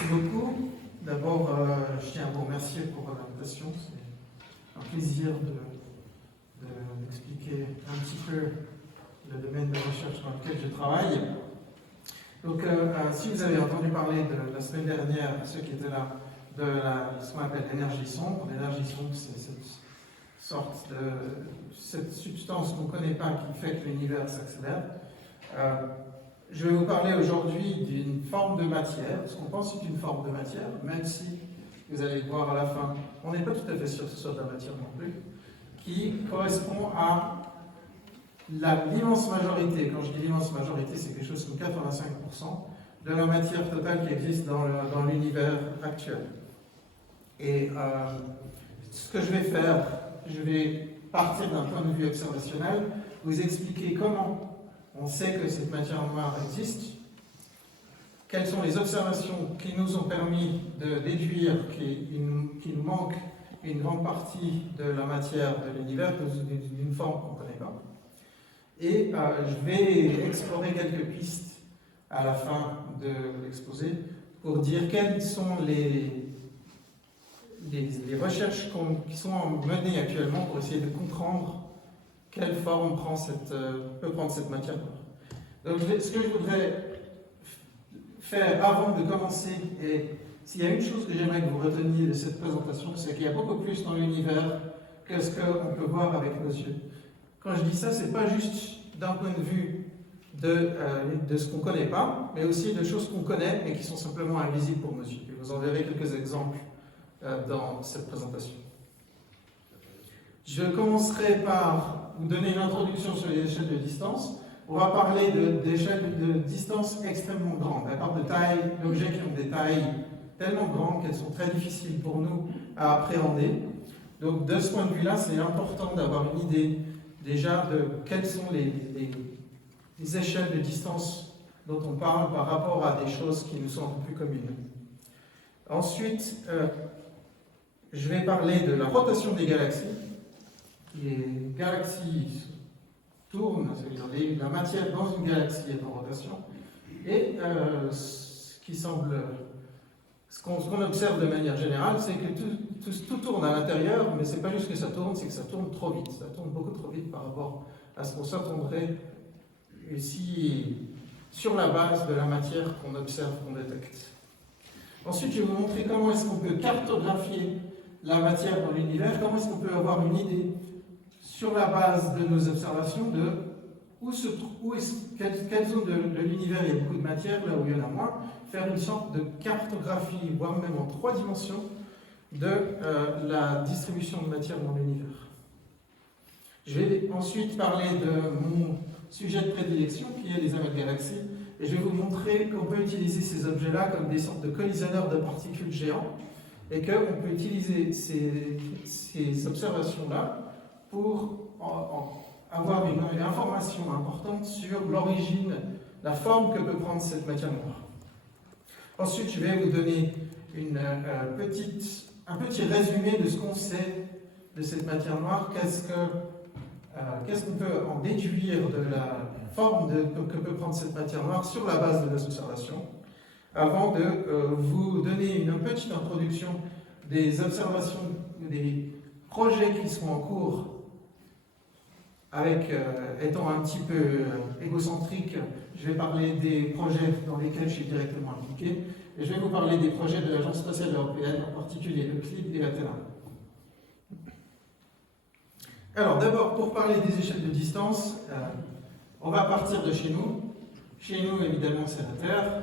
Merci beaucoup. D'abord, je tiens à vous remercier pour l'invitation. C'est un plaisir d'expliquer un petit peu le domaine de recherche dans lequel je travaille. Donc, si vous avez entendu parler de la semaine dernière, ceux qui étaient là, de ce qu'on appelle l'énergie sombre. L'énergie sombre, c'est cette substance qu'on ne connaît pas qui fait que l'univers s'accélère. Je vais vous parler aujourd'hui d'une forme de matière, ce qu'on pense c'est une forme de matière, même si, vous allez voir à la fin, on n'est pas tout à fait sûr que ce soit de la matière non plus, qui correspond à l'immense majorité. Quand je dis l'immense majorité, c'est quelque chose comme 85% de la matière totale qui existe dans l'univers actuel. Et ce que je vais faire, je vais partir d'un point de vue observationnel, vous expliquer comment on sait que cette matière noire existe, quelles sont les observations qui nous ont permis de déduire qu'il nous manque une grande partie de la matière de l'univers d'une forme qu'on ne connaît pas. Et je vais explorer quelques pistes à la fin de l'exposé pour dire quelles sont les recherches qui sont menées actuellement pour essayer de comprendre quelle forme peut prendre cette matière noire. Donc, ce que je voudrais faire avant de commencer, et s'il y a une chose que j'aimerais que vous reteniez de cette présentation, c'est qu'il y a beaucoup plus dans l'univers que ce qu'on peut voir avec nos yeux. Quand je dis ça, c'est pas juste d'un point de vue de ce qu'on ne connaît pas, mais aussi de choses qu'on connaît mais qui sont simplement invisibles pour nos yeux. Et vous en verrez quelques exemples dans cette présentation. Je commencerai par vous donner une introduction sur les échelles de distance. On va parler d'échelles de distance extrêmement grandes, d'accord, de tailles, d'objets qui ont des tailles tellement grandes qu'elles sont très difficiles pour nous à appréhender. Donc de ce point de vue-là, c'est important d'avoir une idée déjà de quelles sont les échelles de distance dont on parle par rapport à des choses qui nous sont un peu plus communes. Ensuite, je vais parler de la rotation des galaxies. Les galaxies tournent, c'est-à-dire la matière dans une galaxie est en rotation, et ce qu'on observe de manière générale, c'est que tout tourne à l'intérieur, mais c'est pas juste que ça tourne, c'est que ça tourne trop vite. Ça tourne beaucoup trop vite par rapport à ce qu'on s'attendrait ici sur la base de la matière qu'on observe, qu'on détecte. Ensuite, je vais vous montrer comment est-ce qu'on peut cartographier la matière dans l'univers, comment est-ce qu'on peut avoir une idée sur la base de nos observations de quelle zone de l'univers il y a beaucoup de matière, là où il y en a moins, faire une sorte de cartographie, voire même en 3 dimensions, de la distribution de matière dans l'univers. Je vais ensuite parler de mon sujet de prédilection, qui est les amas de galaxies, et je vais vous montrer qu'on peut utiliser ces objets-là comme des sortes de collisionneurs de particules géants, et qu'on peut utiliser ces observations-là pour avoir une information importante sur l'origine, la forme que peut prendre cette matière noire. Ensuite, je vais vous donner un petit résumé de ce qu'on sait de cette matière noire, qu'est-ce qu'on peut en déduire de la forme que peut prendre cette matière noire sur la base de nos observations, avant de vous donner une petite introduction des observations, des projets qui sont en cours. Étant un petit peu égocentrique, je vais parler des projets dans lesquels je suis directement impliqué, et je vais vous parler des projets de l'Agence spatiale européenne, en particulier le CLIP et l'Athéna. Alors d'abord, pour parler des échelles de distance, on va partir de chez nous. Chez nous, évidemment, c'est la Terre.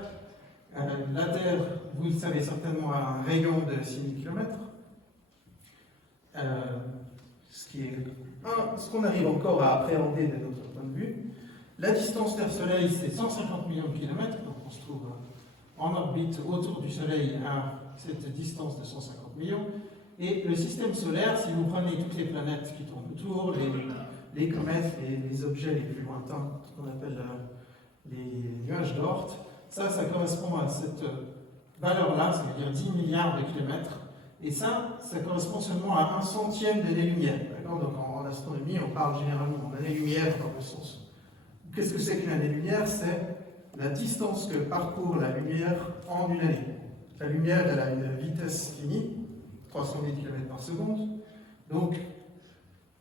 La Terre, vous le savez certainement, a un rayon de 6000 km. Ce qu'on arrive encore à appréhender de notre point de vue. La distance Terre-Soleil, c'est 150 millions de kilomètres, donc on se trouve en orbite autour du Soleil à cette distance de 150 millions. Et le système solaire, si vous prenez toutes les planètes qui tournent autour, les comètes, les objets les plus lointains, ce qu'on appelle les nuages d'Oort, ça correspond à cette valeur-là, ça veut dire 10 milliards de kilomètres. Et ça correspond seulement à 1/100 de l'année-lumière. Donc en astronomie, on parle généralement d'année-lumière dans le sens. Qu'est-ce que c'est qu'une année-lumière? C'est la distance que parcourt la lumière en une année. La lumière, elle a une vitesse finie, 300 000 km par seconde. Donc,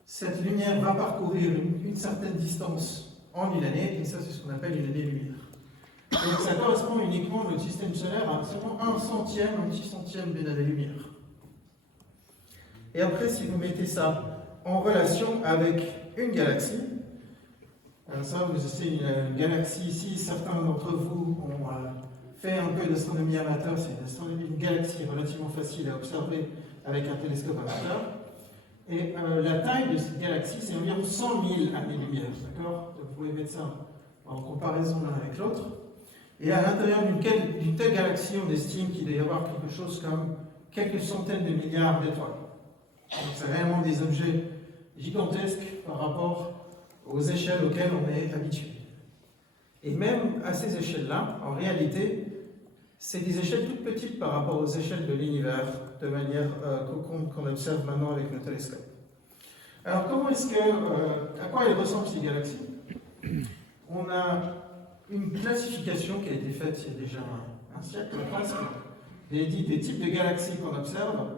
cette lumière va parcourir une certaine distance en une année, et ça, c'est ce qu'on appelle une année-lumière. Donc, ça correspond uniquement, notre système solaire, à seulement un petit centième d'une année-lumière. Et après, si vous mettez ça en relation avec une galaxie, ça, c'est une galaxie ici, certains d'entre vous ont fait un peu d'astronomie amateur, c'est une galaxie relativement facile à observer avec un télescope amateur. Et la taille de cette galaxie, c'est environ 100 000 années-lumière, d'accord? Vous pouvez mettre ça en comparaison l'un avec l'autre. Et à l'intérieur d'une telle galaxie, on estime qu'il doit y avoir quelque chose comme quelques centaines de milliards d'étoiles. Donc c'est réellement des objets gigantesques par rapport aux échelles auxquelles on est habitué. Et même à ces échelles-là, en réalité, c'est des échelles toutes petites par rapport aux échelles de l'univers, de manière qu'on observe maintenant avec nos télescopes. Alors, à quoi elles ressemblent ces galaxies? On a une classification qui a été faite il y a déjà un siècle presque, des types de galaxies qu'on observe.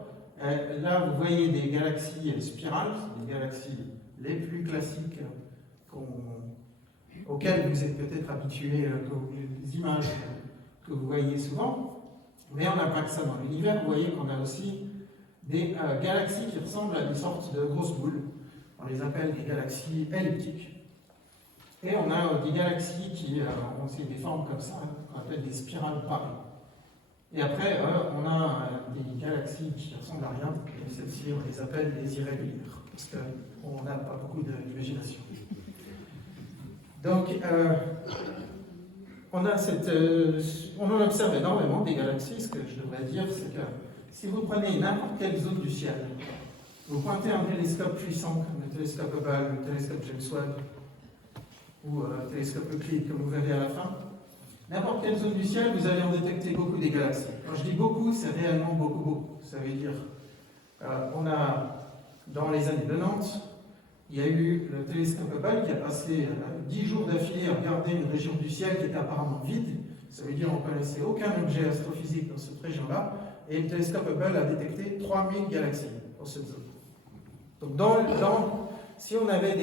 Là, vous voyez des galaxies spirales, des galaxies les plus classiques auxquelles vous êtes peut-être habitués, les images que vous voyez souvent. Mais on n'a pas que ça dans l'univers. Vous voyez qu'on a aussi des galaxies qui ressemblent à des sortes de grosses boules. On les appelle des galaxies elliptiques. Et on a des galaxies qui ont aussi des formes comme ça, qu'on appelle des spirales pareilles. Et après, on a des galaxies qui ne ressemblent à rien, et celles-ci, on les appelle des irrégulières, parce qu'on n'a pas beaucoup d'imagination. Donc, on en observe énormément des galaxies. Ce que je devrais dire, c'est que si vous prenez n'importe quelle zone du ciel, vous pointez un télescope puissant, comme le télescope Hubble, le télescope James Webb, ou le télescope Euclide, comme vous verrez à la fin, n'importe quelle zone du ciel, vous allez en détecter beaucoup des galaxies. Quand je dis beaucoup, c'est réellement beaucoup. Ça veut dire, on a, dans les années 90, il y a eu le télescope Hubble qui a passé 10 jours d'affilée à regarder une région du ciel qui était apparemment vide. Ça veut dire qu'on ne connaissait aucun objet astrophysique dans cette région-là. Et le télescope Hubble a détecté 3000 galaxies dans cette zone. Donc, si on avait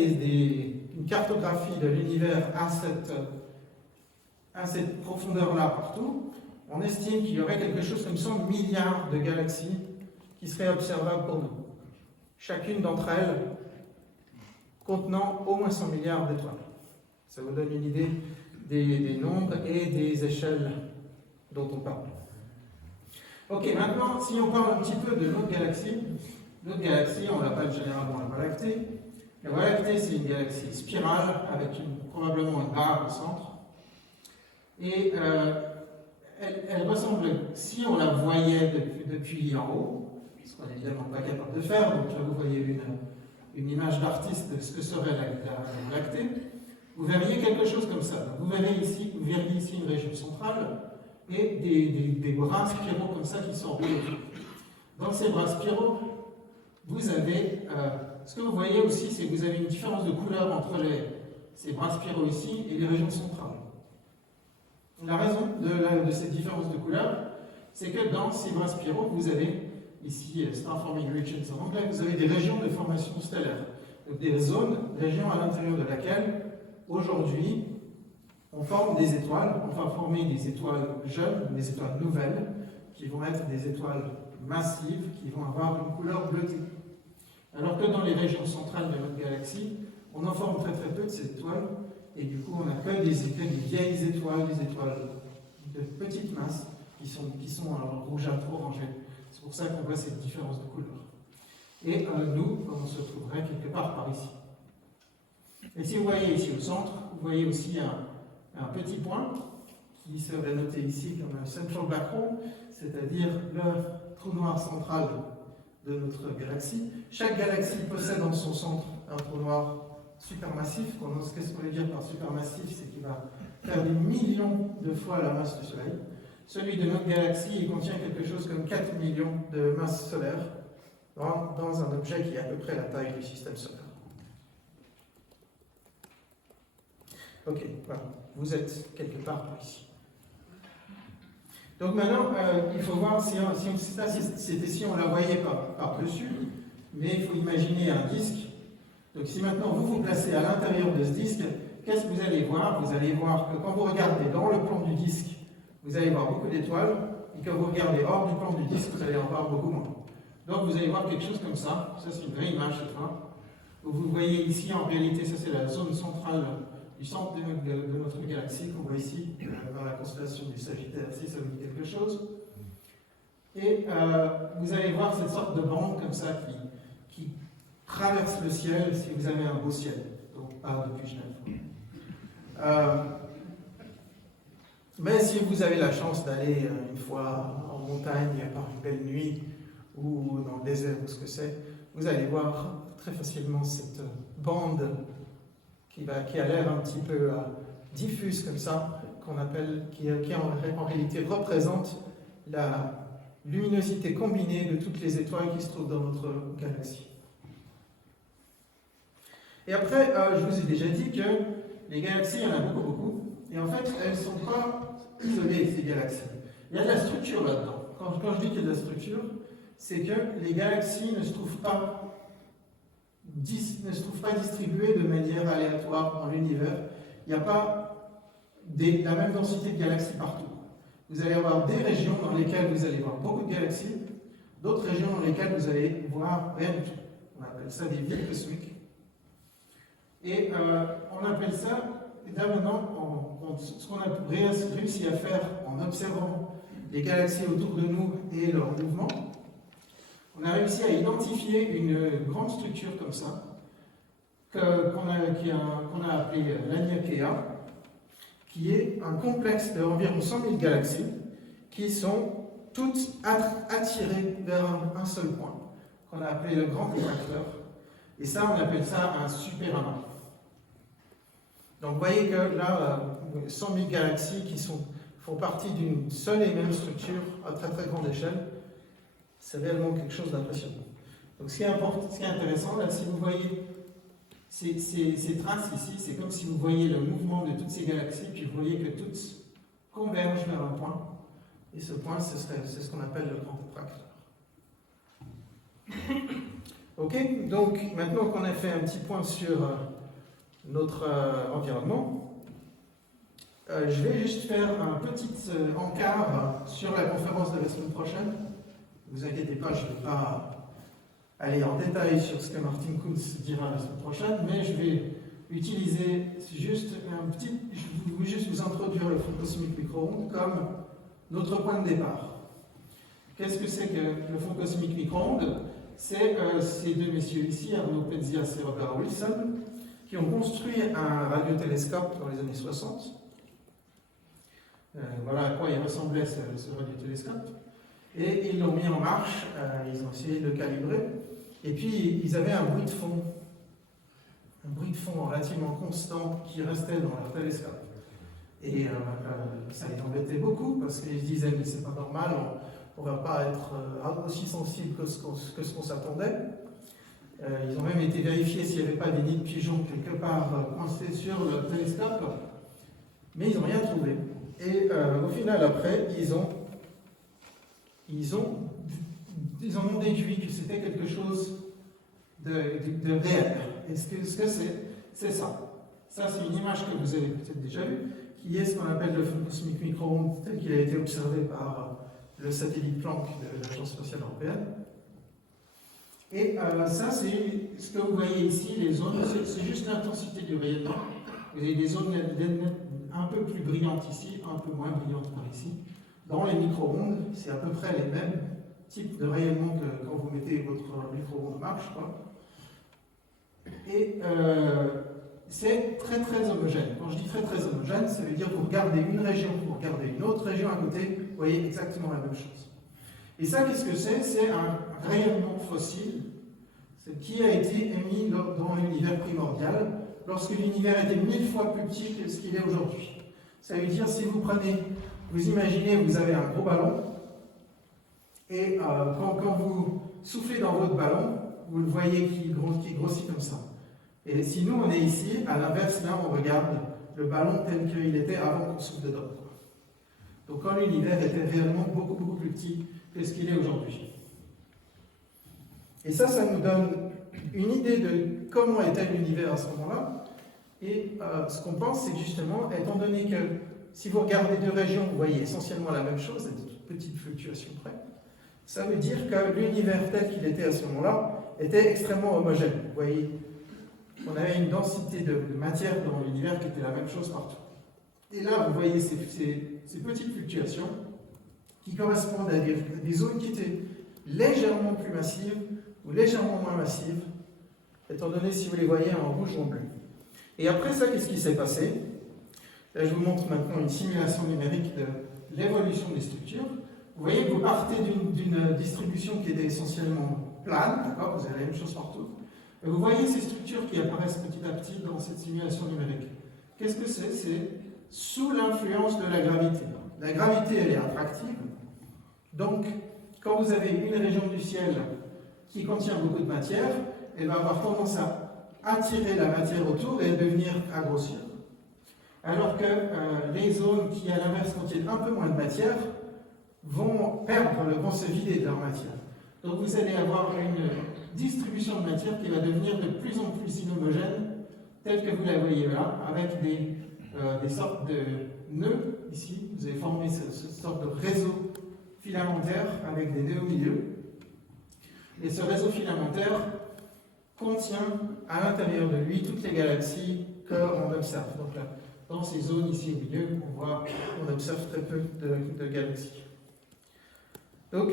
une cartographie de l'univers à cette profondeur-là partout, on estime qu'il y aurait quelque chose comme 100 milliards de galaxies qui seraient observables pour nous. Chacune d'entre elles contenant au moins 100 milliards d'étoiles. Ça vous donne une idée des nombres et des échelles dont on parle. Ok, maintenant, si on parle un petit peu de notre galaxie, on l'appelle généralement la Voie lactée. La Voie lactée, c'est une galaxie spirale avec probablement une barre au centre. Et elle ressemble, si on la voyait depuis en haut, ce qu'on n'est évidemment pas capable de faire, donc là vous voyez une image d'artiste de ce que serait la Voie lactée, vous verriez quelque chose comme ça. Donc vous verriez ici une région centrale et des bras spiraux comme ça qui sont enroulés. Dans ces bras spiraux, vous avez, ce que vous voyez aussi, c'est que vous avez une différence de couleur entre ces bras spiraux ici et les régions centrales. La raison de cette différence de couleur, c'est que dans ces bras spiraux, vous avez ici Star Forming Regions en anglais, vous avez des régions de formation stellaire, donc des régions à l'intérieur de laquelle, aujourd'hui, on forme des étoiles, on va former des étoiles jeunes, des étoiles nouvelles, qui vont être des étoiles massives, qui vont avoir une couleur bleutée. Alors que dans les régions centrales de notre galaxie, on en forme très très peu de ces étoiles, et du coup on a que des vieilles étoiles, des étoiles de petite masse, qui sont rougeâtres, orangées. C'est pour ça qu'on voit cette différence de couleur. Et nous, on se trouverait quelque part par ici. Et si vous voyez ici au centre, vous voyez aussi un petit point qui serait noté ici comme un central black hole, c'est-à-dire le trou noir central de notre galaxie. Chaque galaxie possède en son centre un trou noir supermassif. Qu'est-ce qu'on veut dire par supermassif? C'est qu'il va faire des millions de fois la masse du Soleil. Celui de notre galaxie, il contient quelque chose comme 4 millions de masses solaires dans un objet qui est à peu près la taille du système solaire. Ok, voilà. Vous êtes quelque part par ici. Donc maintenant, il faut voir si on la voyait par-dessus, mais il faut imaginer un disque. Donc si maintenant vous vous placez à l'intérieur de ce disque, qu'est-ce que vous allez voir? Vous allez voir que quand vous regardez dans le plan du disque, vous allez voir beaucoup d'étoiles, et quand vous regardez hors du plan du disque, vous allez en voir beaucoup moins. Donc vous allez voir quelque chose comme ça. Ça, c'est une vraie image cette fois. Vous voyez ici, en réalité, ça c'est la zone centrale du centre de notre galaxie qu'on voit ici, dans la constellation du Sagittaire, si ça vous dit quelque chose. Et vous allez voir cette sorte de bande comme ça qui traverse le ciel si vous avez un beau ciel. Donc pas depuis Genève. Mais si vous avez la chance d'aller une fois en montagne par une belle nuit ou dans le désert ou ce que c'est, vous allez voir très facilement cette bande qui a l'air un petit peu diffuse comme ça, qui en réalité représente la luminosité combinée de toutes les étoiles qui se trouvent dans notre galaxie. Et après, je vous ai déjà dit que les galaxies, il y en a beaucoup, et en fait, elles ne sont pas isolées, ces galaxies. Il y a de la structure là-dedans. Quand je dis qu'il y a de la structure, c'est que les galaxies ne se trouvent pas distribuées de manière aléatoire dans l'univers. Il n'y a pas la même densité de galaxies partout. Vous allez avoir des régions dans lesquelles vous allez voir beaucoup de galaxies, d'autres régions dans lesquelles vous allez voir rien du tout. On appelle ça des vides cosmiques. Et on appelle ça, là maintenant, ce qu'on a réussi à faire en observant les galaxies autour de nous et leur mouvement, on a réussi à identifier une grande structure comme ça, qu'on a appelée l'Aniakea, qui est un complexe d'environ 100 000 galaxies qui sont toutes attirées vers un seul point, qu'on a appelé le grand effracteur. Et ça, on appelle ça un superamas. Donc vous voyez que là, 100 000 galaxies qui font partie d'une seule et même structure à très très grande échelle, c'est réellement quelque chose d'impressionnant. Donc ce qui est intéressant, là, si vous voyez ces traces ici, c'est comme si vous voyez le mouvement de toutes ces galaxies, puis vous voyez que toutes convergent vers un point. Et ce point, c'est ce qu'on appelle le grand effracteur. Ok, donc maintenant qu'on a fait un petit point sur notre environnement, je vais juste faire un petit encart sur la conférence de la semaine prochaine. Ne vous inquiétez pas, je ne vais pas aller en détail sur ce que Martin Kunz dira la semaine prochaine, mais je vais utiliser juste je vais juste vous introduire le fond cosmique micro-ondes comme notre point de départ. Qu'est-ce que c'est que le fond cosmique micro-ondes? C'est ces deux messieurs ici, Arnaud Penzias et Robert Wilson, qui ont construit un radiotélescope dans les années 60. Voilà à quoi il ressemblait ce radiotélescope. Et ils l'ont mis en marche, ils ont essayé de le calibrer, et puis ils avaient un bruit de fond relativement constant qui restait dans leur télescope. Et ça les embêtait beaucoup, parce qu'ils se disaient, mais c'est pas normal, on ne va pas être aussi sensible que ce qu'on s'attendait. Ils ont même été vérifiés s'il n'y avait pas des nids de pigeons quelque part coincés sur le télescope, mais ils n'ont rien trouvé. Et au final, après, ils en ont déduit que c'était quelque chose de réel. Et ce que c'est ça. Ça, c'est une image que vous avez peut-être déjà vue, qui est ce qu'on appelle le fond cosmique micro-ondes, tel qu'il a été observé par le satellite Planck de l'Agence spatiale européenne. Et ça, c'est ce que vous voyez ici, les zones, c'est juste l'intensité du rayonnement. Vous avez des zones un peu plus brillantes ici, un peu moins brillantes par ici. Dans les micro-ondes, c'est à peu près les mêmes types de rayonnement que quand vous mettez votre micro-ondes en marche, quoi. Et c'est très très homogène. Quand je dis très très homogène, ça veut dire que vous regardez une région, vous regardez une autre région à côté, vous voyez exactement la même chose. Et ça, qu'est-ce que c'est? C'est un rayonnement fossile qui a été émis dans l'univers primordial, lorsque l'univers était 1000 fois plus petit que ce qu'il est aujourd'hui. Ça veut dire, si vous imaginez, vous avez un gros ballon, et quand vous soufflez dans votre ballon, vous le voyez qui grossit comme ça. Et si nous, on est ici, à l'inverse, là, on regarde le ballon tel qu'il était avant qu'on souffle dedans. Donc quand l'univers était réellement beaucoup plus petit que ce qu'il est aujourd'hui. Et ça nous donne une idée de comment était l'univers à ce moment-là. Et ce qu'on pense, c'est que justement, étant donné que si vous regardez deux régions, vous voyez essentiellement la même chose, à de toutes petites fluctuations près, ça veut dire que l'univers tel qu'il était à ce moment-là était extrêmement homogène. Vous voyez, on avait une densité de matière dans l'univers qui était la même chose partout. Et là, vous voyez ces petites fluctuations qui correspondent à des zones qui étaient légèrement plus massives ou légèrement moins massives, étant donné si vous les voyez en rouge ou en bleu. Et après ça, qu'est-ce qui s'est passé? Là, je vous montre maintenant une simulation numérique de l'évolution des structures. Vous voyez que vous partez d'une distribution qui était essentiellement plane, d'accord? Vous avez la même chose partout. Et vous voyez ces structures qui apparaissent petit à petit dans cette simulation numérique. Qu'est-ce que c'est? C'est sous l'influence de la gravité. La gravité, elle est attractive. Donc, quand vous avez une région du ciel qui contient beaucoup de matière, elle va avoir tendance à attirer la matière autour et devenir à grossir. Alors que les zones qui, à l'inverse, contiennent un peu moins de matière, vont se vider de leur matière. Donc vous allez avoir une distribution de matière qui va devenir de plus en plus inhomogène, telle que vous la voyez là, avec des sortes de nœuds, ici. Vous avez formé cette sorte de réseau filamentaire avec des nœuds au milieu. Et ce réseau filamentaire contient à l'intérieur de lui toutes les galaxies qu'on observe. Donc là, dans ces zones ici au milieu, on observe très peu de galaxies. Donc,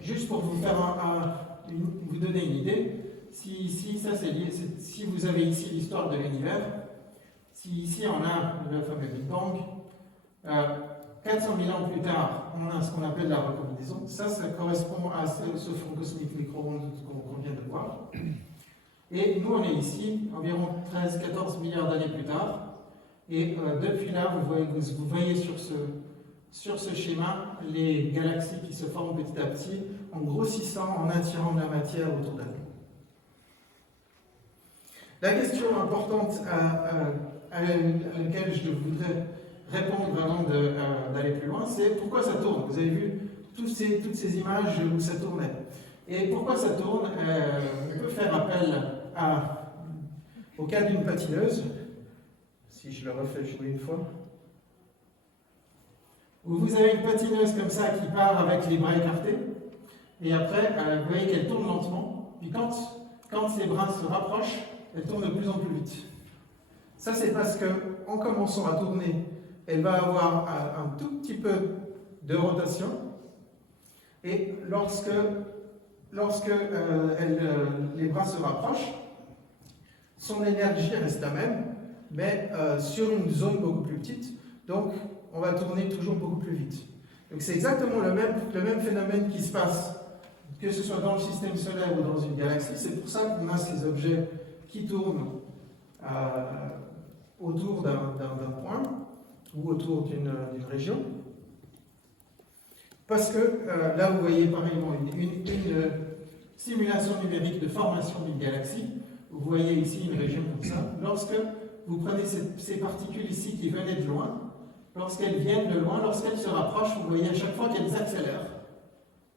juste pour vous faire vous donner une idée, si ça c'est lié, si vous avez ici l'histoire de l'univers, si ici on a le fameux Big Bang, 400 000 ans plus tard, on a ce qu'on appelle la recombinaison. Ça correspond à ce fond cosmique micro-ondes qu'on vient de voir. Et nous, on est ici, environ 13-14 milliards d'années plus tard. Et depuis là, vous voyez sur ce schéma les galaxies qui se forment petit à petit, en grossissant, en attirant de la matière autour d'elles. La question importante à laquelle je voudrais répondre avant d'aller plus loin, c'est pourquoi ça tourne. Vous avez vu toutes ces images où ça tournait. Et pourquoi ça tourne? On peut faire appel au cas d'une patineuse, si je le refais jouer une fois, où vous avez une patineuse comme ça qui part avec les bras écartés, et après, vous voyez qu'elle tourne lentement, puis quand ses bras se rapprochent, elle tourne de plus en plus vite. Ça, c'est parce qu'en commençant à tourner, elle va avoir un tout petit peu de rotation, et lorsque les bras se rapprochent, son énergie reste la même, mais sur une zone beaucoup plus petite, donc on va tourner toujours beaucoup plus vite. Donc c'est exactement le même phénomène qui se passe, que ce soit dans le système solaire ou dans une galaxie. C'est pour ça qu'on a ces objets qui tournent autour d'un point ou autour d'une région. Parce que là, vous voyez pareillement une simulation numérique de formation d'une galaxie. Vous voyez ici une région comme ça. Lorsque vous prenez ces particules ici qui venaient de loin, lorsqu'elles viennent de loin, lorsqu'elles se rapprochent, vous voyez à chaque fois qu'elles accélèrent.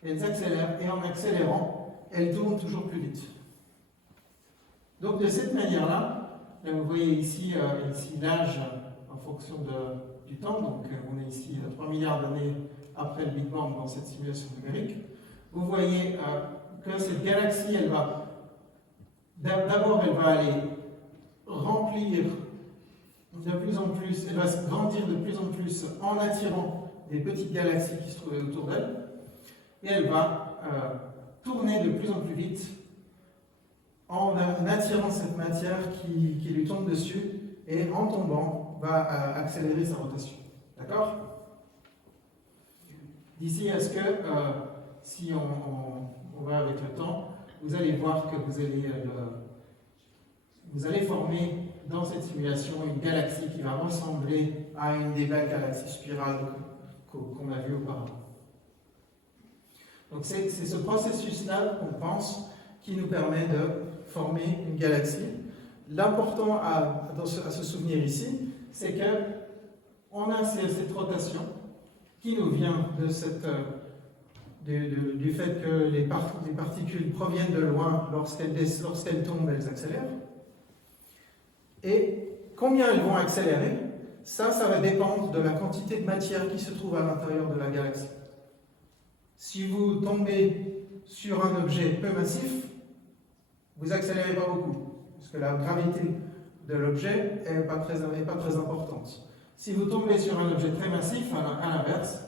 Elles accélèrent, et en accélérant, elles tournent toujours plus vite. Donc de cette manière-là, là vous voyez ici l'âge en fonction du temps, donc on est ici à 3 milliards d'années après le Big Bang dans cette simulation numérique. Vous voyez que cette galaxie, d'abord elle va aller remplir de plus en plus, elle va se grandir de plus en plus en attirant des petites galaxies qui se trouvaient autour d'elle, et elle va tourner de plus en plus vite en attirant cette matière qui lui tombe dessus, et en tombant va accélérer sa rotation. D'accord? D'ici à ce que, si on va avec le temps, vous allez voir que vous allez former dans cette simulation une galaxie qui va ressembler à une des belles galaxies spirales qu'on a vues auparavant. Donc c'est ce processus-là qu'on pense qui nous permet de former une galaxie. L'important à se souvenir ici, c'est qu'on a cette rotation, qui nous vient de du fait que les particules proviennent de loin, lorsqu'elles tombent, elles accélèrent. Et combien elles vont accélérer, ça va dépendre de la quantité de matière qui se trouve à l'intérieur de la galaxie. Si vous tombez sur un objet peu massif, vous n'accélérez pas beaucoup, parce que la gravité de l'objet n'est pas très importante. Si vous tombez sur un objet très massif, à l'inverse,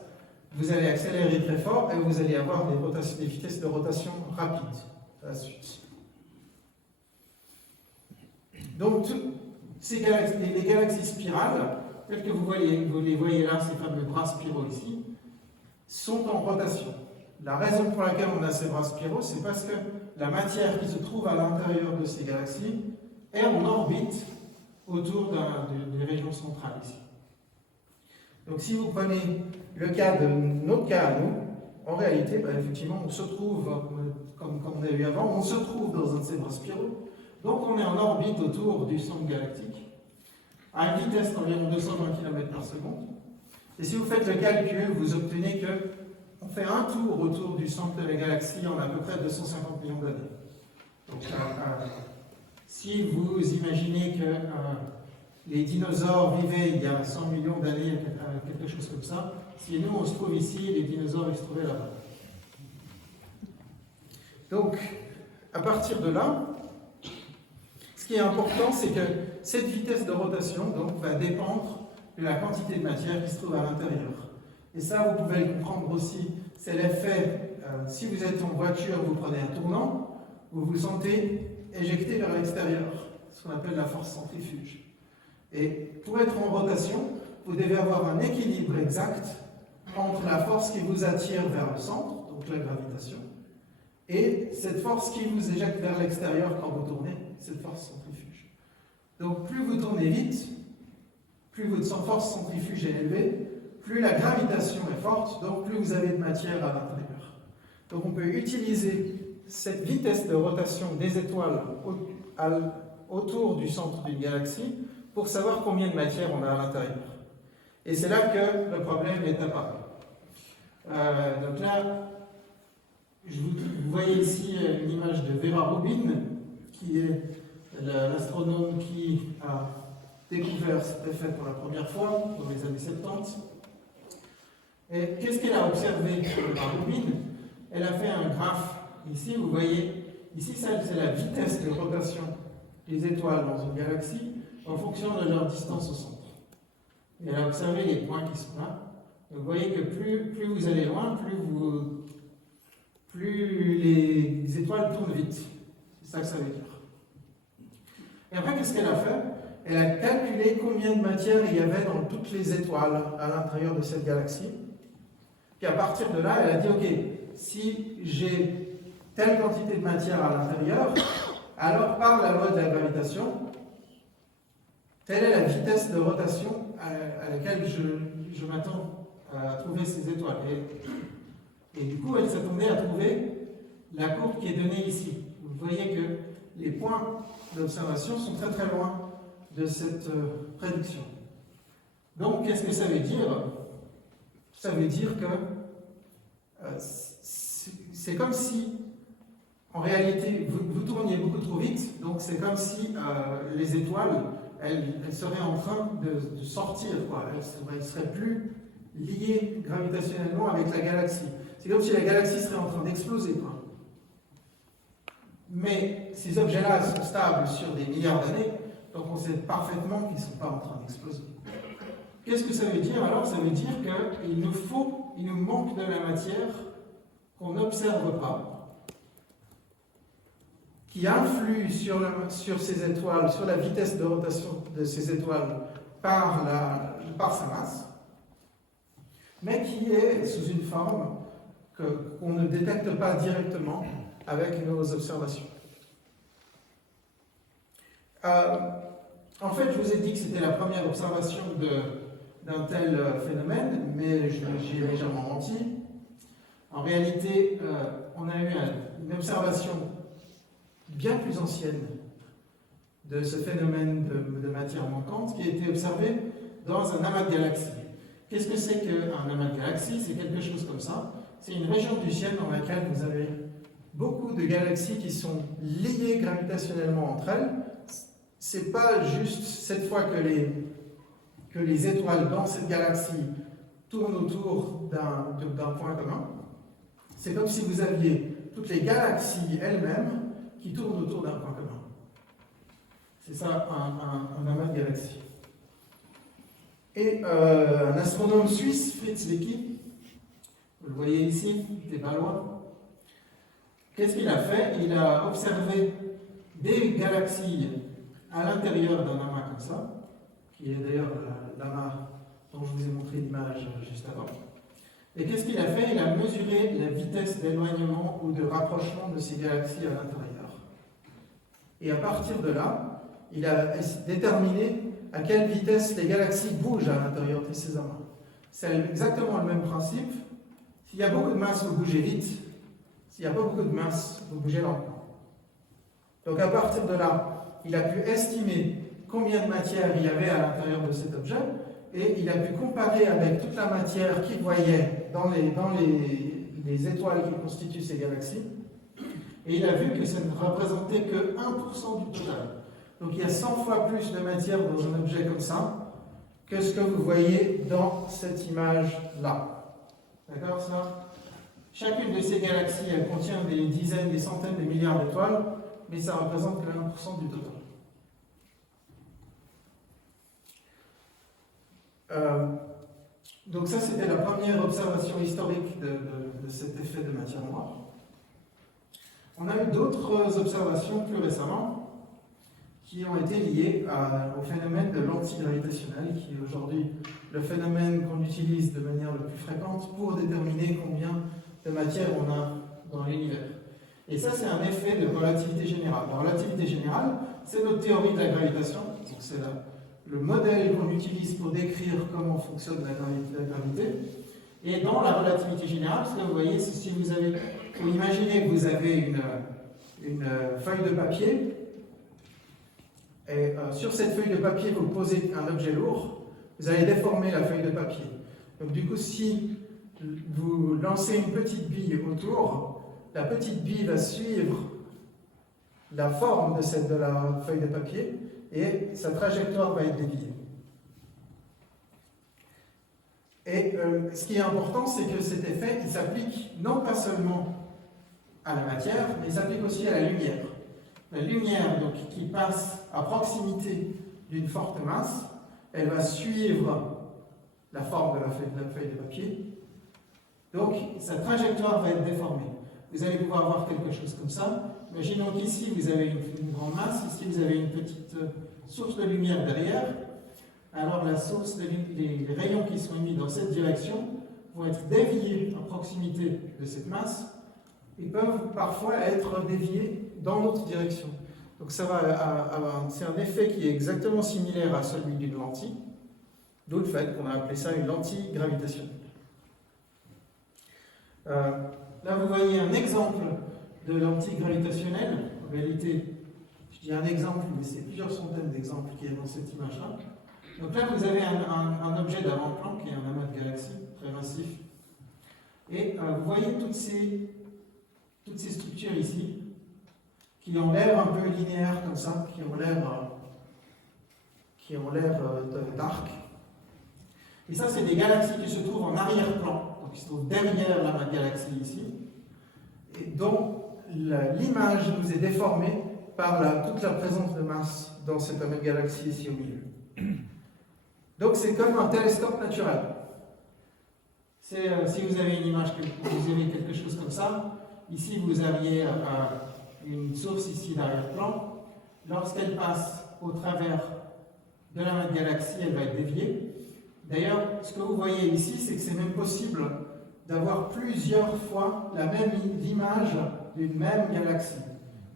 vous allez accélérer très fort et vous allez avoir des vitesses de rotation rapides à la suite. Donc, les galaxies spirales, telles que vous les voyez là, ces fameux bras spiraux ici, sont en rotation. La raison pour laquelle on a ces bras spiraux, c'est parce que la matière qui se trouve à l'intérieur de ces galaxies est en orbite autour d'une région centrale ici. Donc si vous prenez notre cas à nous, en réalité, effectivement, on se trouve, comme on a vu avant, on se trouve dans un de ces bras spiraux. Donc on est en orbite autour du centre galactique, à une vitesse d'environ 220 km/s. Et si vous faites le calcul, vous obtenez qu'on fait un tour autour du centre de la galaxie en à peu près 250 millions d'années. Donc si vous imaginez que les dinosaures vivaient il y a 100 millions d'années, quelque chose comme ça, si nous on se trouve ici, les dinosaures ils se trouvaient là-bas. Donc, à partir de là, ce qui est important, c'est que cette vitesse de rotation donc, va dépendre de la quantité de matière qui se trouve à l'intérieur. Et ça, vous pouvez le comprendre aussi, c'est l'effet, si vous êtes en voiture, vous prenez un tournant, vous vous sentez éjecté vers l'extérieur, ce qu'on appelle la force centrifuge. Et pour être en rotation, vous devez avoir un équilibre exact entre la force qui vous attire vers le centre, donc la gravitation, et cette force qui vous éjecte vers l'extérieur quand vous tournez, cette force centrifuge. Donc plus vous tournez vite, plus votre force centrifuge est élevée, plus la gravitation est forte, donc plus vous avez de matière à l'intérieur. Donc on peut utiliser cette vitesse de rotation des étoiles autour du centre d'une galaxie pour savoir combien de matière on a à l'intérieur. Et c'est là que le problème est apparu. Donc là, vous voyez ici une image de Vera Rubin, qui est l'astronome qui a découvert cet effet pour la première fois dans les années 70. Et qu'est-ce qu'elle a observé, Vera Rubin? Elle a fait un graphe. Ici, vous voyez, ici c'est la vitesse de rotation des étoiles dans une galaxie en fonction de leur distance au centre. Et elle a observé les points qui sont là. Donc vous voyez que plus vous allez loin, plus les étoiles tournent vite. C'est ça que ça veut dire. Et après, qu'est-ce qu'elle a fait? Elle a calculé combien de matière il y avait dans toutes les étoiles à l'intérieur de cette galaxie. Puis à partir de là, elle a dit, ok, si j'ai telle quantité de matière à l'intérieur, alors par la loi de la gravitation, telle est la vitesse de rotation à laquelle je m'attends à trouver ces étoiles. Et du coup, elle s'attendait à trouver la courbe qui est donnée ici. Vous voyez que les points d'observation sont très très loin de cette prédiction. Donc, qu'est-ce que ça veut dire? Ça veut dire que c'est comme si, en réalité, vous tourniez beaucoup trop vite, donc c'est comme si les étoiles, elles seraient en train de sortir, quoi. Elles ne seraient plus liées gravitationnellement avec la galaxie. C'est comme si la galaxie serait en train d'exploser, quoi. Mais ces objets-là sont stables sur des milliards d'années, donc on sait parfaitement qu'ils ne sont pas en train d'exploser. Qu'est-ce que ça veut dire alors? Ça veut dire qu'il nous manque de la matière qu'on n'observe pas, qui influe sur ces étoiles, sur la vitesse de rotation de ces étoiles par sa masse, mais qui est sous une forme qu'on ne détecte pas directement avec nos observations. En fait, je vous ai dit que c'était la première observation d'un tel phénomène, mais j'ai légèrement menti. En réalité, on a eu une observation bien plus ancienne de ce phénomène de matière manquante qui a été observé dans un amas de galaxies. Qu'est-ce que c'est qu'un amas de galaxies? C'est quelque chose comme ça. C'est une région du ciel dans laquelle vous avez beaucoup de galaxies qui sont liées gravitationnellement entre elles. C'est pas juste cette fois que les étoiles dans cette galaxie tournent autour d'un point commun. C'est comme si vous aviez toutes les galaxies elles-mêmes qui tournent autour d'un point commun. C'est ça un amas de galaxies. Et un astronome suisse, Fritz Zwicky, vous le voyez ici, des Balois, qu'est-ce qu'il a fait? Il a observé des galaxies à l'intérieur d'un amas comme ça, qui est d'ailleurs l'amas dont je vous ai montré l'image juste avant. Et qu'est-ce qu'il a fait? Il a mesuré la vitesse d'éloignement ou de rapprochement de ces galaxies à l'intérieur. Et à partir de là, il a déterminé à quelle vitesse les galaxies bougent à l'intérieur de ces amas. C'est exactement le même principe. S'il y a beaucoup de masse, vous bougez vite. S'il n'y a pas beaucoup de masse, vous bougez lentement. Donc à partir de là, il a pu estimer combien de matière il y avait à l'intérieur de cet objet, et il a pu comparer avec toute la matière qu'il voyait dans les étoiles qui constituent ces galaxies, et il a vu que ça ne représentait que 1% du total. Donc il y a 100 fois plus de matière dans un objet comme ça que ce que vous voyez dans cette image-là. D'accord, ça? Chacune de ces galaxies, elle contient des dizaines, des centaines de milliards d'étoiles, mais ça représente que 1% du total. Donc ça, c'était la première observation historique de cet effet de matière noire. On a eu d'autres observations plus récemment qui ont été liées au phénomène de l'antigravitationnel, qui est aujourd'hui le phénomène qu'on utilise de manière le plus fréquente pour déterminer combien de matière on a dans l'univers. Et ça, c'est un effet de relativité générale. La relativité générale, c'est notre théorie de la gravitation, donc c'est le modèle qu'on utilise pour décrire comment fonctionne la gravité. Et dans la relativité générale, ce que vous voyez, c'est si vous imaginez que vous avez une feuille de papier, et sur cette feuille de papier, vous posez un objet lourd, vous allez déformer la feuille de papier. Donc du coup, si vous lancez une petite bille autour, la petite bille va suivre la forme de la feuille de papier et sa trajectoire va être déviée. Et ce qui est important, c'est que cet effet, il s'applique non pas seulement à la matière, mais il s'applique aussi à la lumière. La lumière, donc, qui passe à proximité d'une forte masse, elle va suivre la forme de la feuille de papier. Donc, sa trajectoire va être déformée. Vous allez pouvoir voir quelque chose comme ça. Imaginons qu'ici, vous avez une grande masse, ici, vous avez une petite source de lumière derrière. Alors, les rayons qui sont émis dans cette direction vont être déviés à proximité de cette masse et peuvent parfois être déviés dans l'autre direction. Donc, c'est un effet qui est exactement similaire à celui d'une lentille, d'où le fait qu'on a appelé ça une lentille gravitationnelle. Là, vous voyez un exemple de lentille gravitationnelle. En réalité, je dis un exemple, mais c'est plusieurs centaines d'exemples qui est dans cette image-là. Donc là, vous avez un objet d'avant-plan qui est un amas de galaxies très massif. Et vous voyez toutes ces structures ici, qui ont l'air un peu linéaires comme ça, qui ont l'air d'arc. Et ça, c'est des galaxies qui se trouvent en arrière-plan, donc qui se trouvent derrière l'amas de galaxies ici, et dont l'image nous est déformée par toute la présence de masse dans cet amas de galaxies ici au milieu. Donc c'est comme un télescope naturel. Si vous avez une image, vous avez quelque chose comme ça, ici vous aviez une source ici d'arrière-plan. Lorsqu'elle passe au travers de l'amas de galaxies, elle va être déviée. D'ailleurs, ce que vous voyez ici, c'est que c'est même possible d'avoir plusieurs fois la même image d'une même galaxie.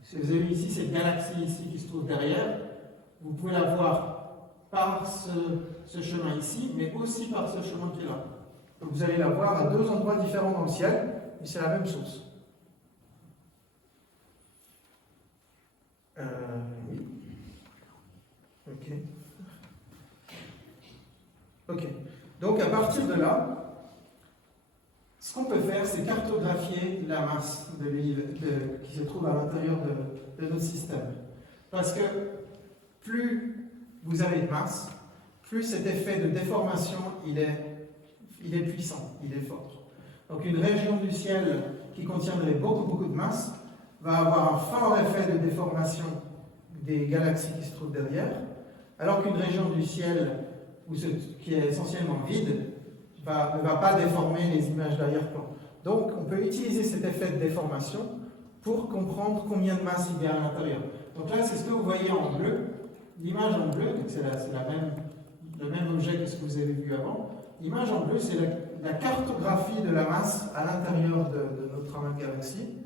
Si vous avez ici cette galaxie ici qui se trouve derrière, vous pouvez la voir par ce chemin ici, mais aussi par ce chemin qui est là. Donc vous allez la voir à deux endroits différents dans le ciel, mais c'est la même source. Oui. Ok. Donc à partir de là, ce qu'on peut faire, c'est cartographier la masse qui se trouve à l'intérieur de notre système. Parce que plus vous avez de masse, plus cet effet de déformation, il est puissant, il est fort. Donc une région du ciel qui contiendrait beaucoup de masse va avoir un fort effet de déformation des galaxies qui se trouvent derrière, alors qu'une région du ciel qui est essentiellement vide ne va pas déformer les images d'arrière-plan. Donc on peut utiliser cet effet de déformation pour comprendre combien de masse il y a à l'intérieur. Donc là, c'est ce que vous voyez en bleu. L'image en bleu, c'est le même objet que ce que vous avez vu avant. L'image en bleu, c'est la cartographie de la masse à l'intérieur de notre amas de galaxies,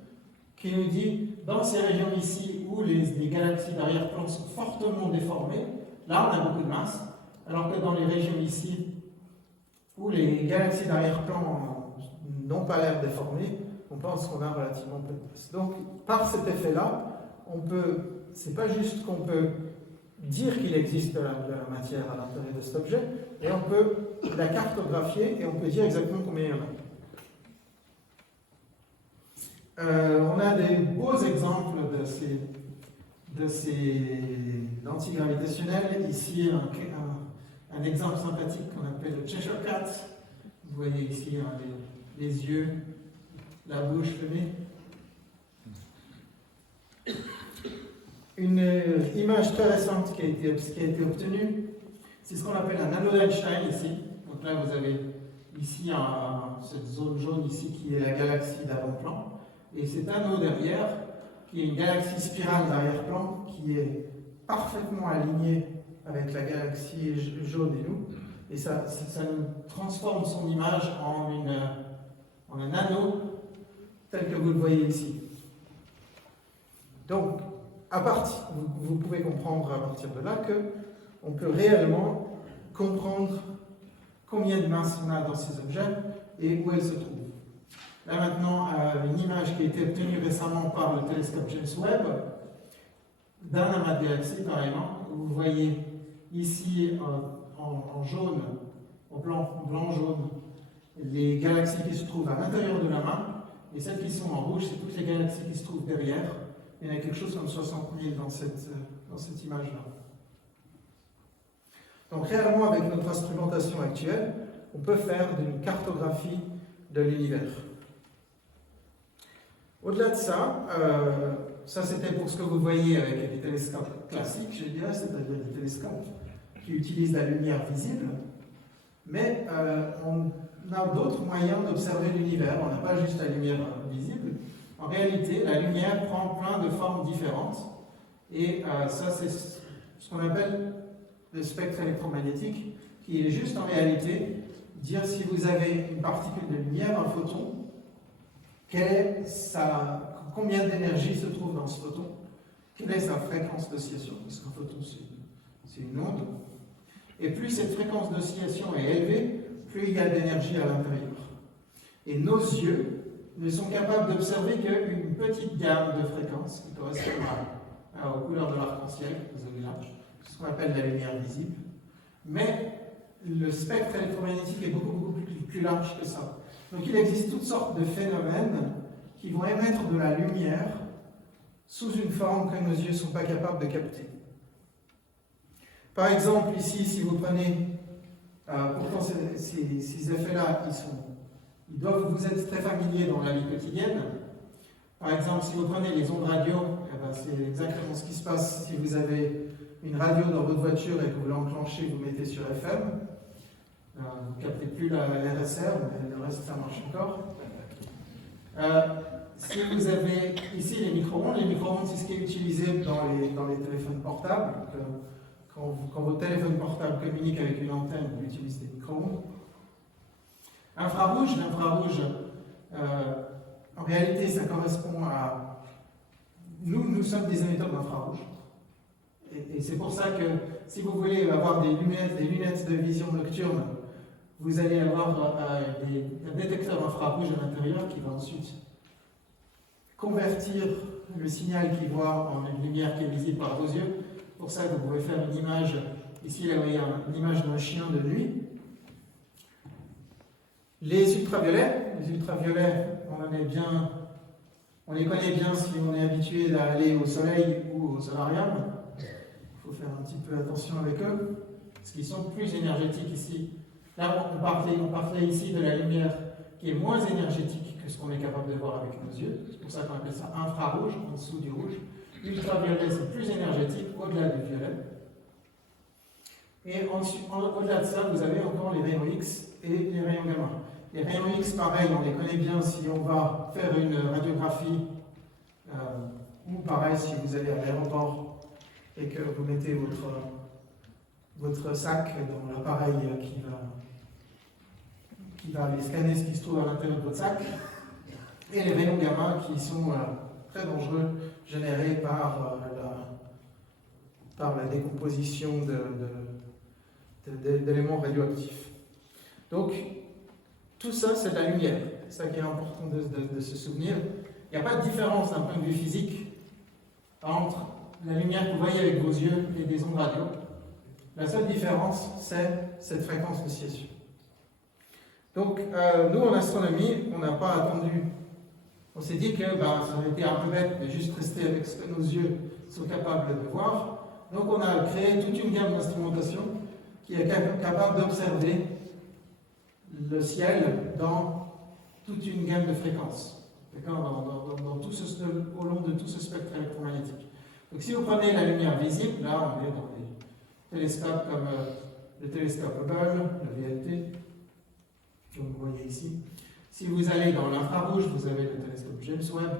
qui nous dit, dans ces régions ici où les galaxies d'arrière-plan sont fortement déformées, là on a beaucoup de masse, alors que dans les régions ici où les galaxies d'arrière-plan n'ont pas l'air déformées, on pense qu'on a relativement peu de masse. Donc, par cet effet-là, c'est pas juste qu'on peut dire qu'il existe de la matière à l'intérieur de cet objet, et on peut la cartographier et on peut dire exactement combien il y en a. On a des beaux exemples de ces lentilles gravitationnelles. Ici, un exemple sympathique qu'on appelle le Cheshire Cat. Vous voyez ici les yeux, la bouche, le nez. Une image très récente qui a été obtenue, c'est ce qu'on appelle un anneau d'Einstein ici. Donc là, vous avez ici cette zone jaune ici qui est la galaxie d'avant-plan. Et cet anneau derrière, qui est une galaxie spirale d'arrière-plan, qui est parfaitement alignée avec la galaxie jaune et nous. Et ça nous transforme son image en un anneau tel que vous le voyez ici. Donc, vous pouvez comprendre à partir de là qu'on peut réellement comprendre combien de masse on a dans ces objets et où elles se trouvent. Là maintenant, une image qui a été obtenue récemment par le télescope James Webb d'un amas de galaxies, carrément. Vous voyez ici en jaune, en blanc-jaune, les galaxies qui se trouvent à l'intérieur de l'amas, et celles qui sont en rouge, c'est toutes les galaxies qui se trouvent derrière. Il y en a quelque chose comme 60 000 dans cette image-là. Donc réellement, avec notre instrumentation actuelle, on peut faire une cartographie de l'univers. Au-delà de ça, ça c'était pour ce que vous voyez avec les télescopes classiques, je dirais, c'est-à-dire des télescopes qui utilisent la lumière visible, mais on a d'autres moyens d'observer l'univers, on n'a pas juste la lumière visible. En réalité, la lumière prend plein de formes différentes, et ça c'est ce qu'on appelle le spectre électromagnétique, qui est juste en réalité dire si vous avez une particule de lumière, un photon, combien d'énergie se trouve dans ce photon, quelle est sa fréquence d'oscillation, parce qu'un photon c'est une onde, et plus cette fréquence d'oscillation est élevée, plus il y a d'énergie à l'intérieur. Et nos yeux ne sont capables d'observer qu'une petite gamme de fréquences qui correspond aux couleurs de l'arc-en-ciel que vous avez là, c'est ce qu'on appelle la lumière visible. Mais le spectre électromagnétique est beaucoup plus large que ça. Donc il existe toutes sortes de phénomènes qui vont émettre de la lumière sous une forme que nos yeux ne sont pas capables de capter. Par exemple, ici, si vous prenez, pourtant ces effets-là, ils doivent vous être très familiers dans la vie quotidienne. Par exemple, si vous prenez les ondes radio, c'est exactement ce qui se passe si vous avez une radio dans votre voiture et que vous l'enclenchez, vous mettez sur FM. Vous ne captez plus la RSR, mais le reste ça marche encore. Si vous avez ici les micro-ondes c'est ce qui est utilisé dans les téléphones portables. Quand votre téléphone portable communique avec une antenne, vous utilisez des micro-ondes. L'infrarouge, en réalité, ça correspond à... Nous sommes des émetteurs d'infrarouge. Et c'est pour ça que si vous voulez avoir des lunettes de vision nocturne, vous allez avoir un détecteur infrarouge à l'intérieur qui va ensuite convertir le signal qu'il voit en une lumière qui est visible par vos yeux. Pour ça, vous pouvez faire une image, ici là, vous voyez une image d'un chien de nuit. Les ultraviolets, on les connaît bien si on est habitué à aller au soleil ou au solarium. Il faut faire un petit peu attention avec eux, parce qu'ils sont plus énergétiques ici. Là, on parlait ici de la lumière qui est moins énergétique que ce qu'on est capable de voir avec nos yeux. C'est pour ça qu'on appelle ça infrarouge, en dessous du rouge. L'ultraviolet, c'est plus énergétique, au-delà du violet. Et au-delà de ça, vous avez encore les rayons X et les rayons gamma. Les rayons X, pareil, on les connaît bien si on va faire une radiographie, ou pareil, si vous allez à l'aéroport et que vous mettez votre sac dans l'appareil qui va aller scanner ce qui se trouve à l'intérieur de votre sac. Et les rayons gamma qui sont très dangereux, générés par la décomposition d'éléments radioactifs. Donc, tout ça, c'est de la lumière. C'est ça qui est important de se souvenir. Il n'y a pas de différence d'un point de vue physique entre la lumière que vous voyez avec vos yeux et des ondes radio. La seule différence, c'est cette fréquence d'oscillation. Donc, nous, en astronomie, on n'a pas attendu. On s'est dit que ça aurait été un peu bête de juste rester avec ce que nos yeux sont capables de voir. Donc, on a créé toute une gamme d'instrumentation qui est capable d'observer le ciel dans toute une gamme de fréquences, au long de tout ce spectre électromagnétique. Donc si vous prenez la lumière visible, là on est dans des télescopes comme le télescope Hubble, le VLT, comme vous voyez ici. Si vous allez dans l'infrarouge, vous avez le télescope James Webb.